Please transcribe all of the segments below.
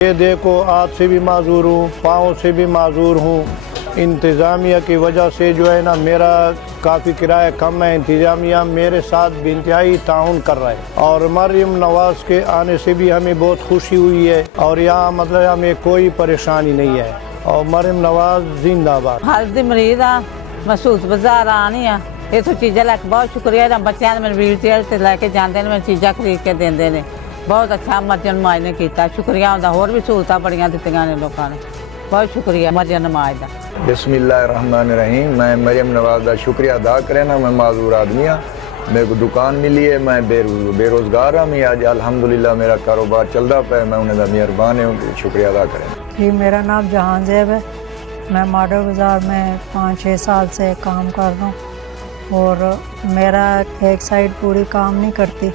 ये देखो, हाथ से भी माजूर हूँ, पाँव से भी माजूर हूँ। इंतज़ामिया की वजह से जो है ना, मेरा काफ़ी किराया कम है। इंतज़ामिया मेरे साथ भी इंतहाई ताउन कर रहा है और मरियम नवाज़ के आने से भी हमें बहुत खुशी हुई है और यहाँ मतलब हमें कोई परेशानी नहीं है। और मरियम नवाज़ जिंदाबाद। हर दी मरीज आ महसूस बाजार आनी आ इतों चीज़ा लैके बहुत शुक्रिया। बच्चों ने मैं व्हील चेयर से लैके जाते हैं, मैं चीज़ा खरीद के देंगे ने। बहुत अच्छा मरियम नवाज ने किया, शुक्रिया उनका। होर भी सहूलत बड़िया दित्तियां ने लोगों ने। बहुत शुक्रिया मरियम नवाज का। बिस्मिल्लाहिर्रहमानिर्रहीम। मैं मरियम नवाज का शुक्रिया अदा करें ना। मैं माजूर आदमी हाँ, मेरे को दुकान मिली है, मैं बेरोजगार हाँ। मैं आज अल्हम्दुलिल्लाह मेरा कारोबार चलता पे। मैं उन्हें मेहरबान हूँ, शुक्रिया अदा करें। जी, मेरा नाम जहान ज़ैब है। मैं मॉडल बाज़ार में 5-6 साल से काम कर रहा हूँ और मेरा एक साइड पूरी काम नहीं करती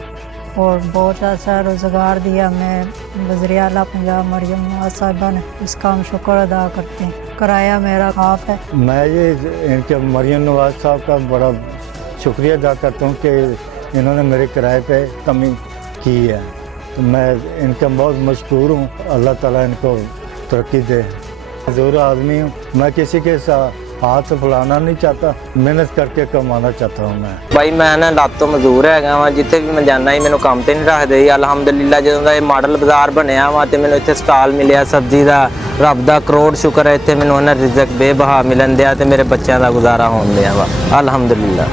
और बहुत अच्छा रोज़गार दिया। मैं वज़ीर आला पंजाब मरियम नवाज साहिबा ने, इसका हम शुक्र अदा करते हैं। किराया मेरा हाफ है। मैं ये इनके मरियम नवाज साहब का बड़ा शुक्रिया अदा करता हूँ कि इन्होंने मेरे किराए पे कमी की है। तो मैं इनका बहुत मशकूर हूँ। अल्लाह ताला इनको तरक्की दे। मजदूर आदमी हूँ, मैं किसी के हाथ से फुलाना नहीं चाहता, मेहनत करके कमाना चाहता हूँ मैं। भाई मैं ना रात तो मजदूर है वा, जिथे भी मैं जाना ही मैंने काम तो नहीं रखते। अलहमदुलिल्लाह जो मॉडल बाजार बनया वा तो मैंने इतने स्टाल मिले सब्जी का। रब का करोड़ शुक्र है, इतने मैंने रिजक बेबहा मिलन दिया तो मेरे बच्चों का गुजारा होने दिया वा। अलहमदुलिल्लाह।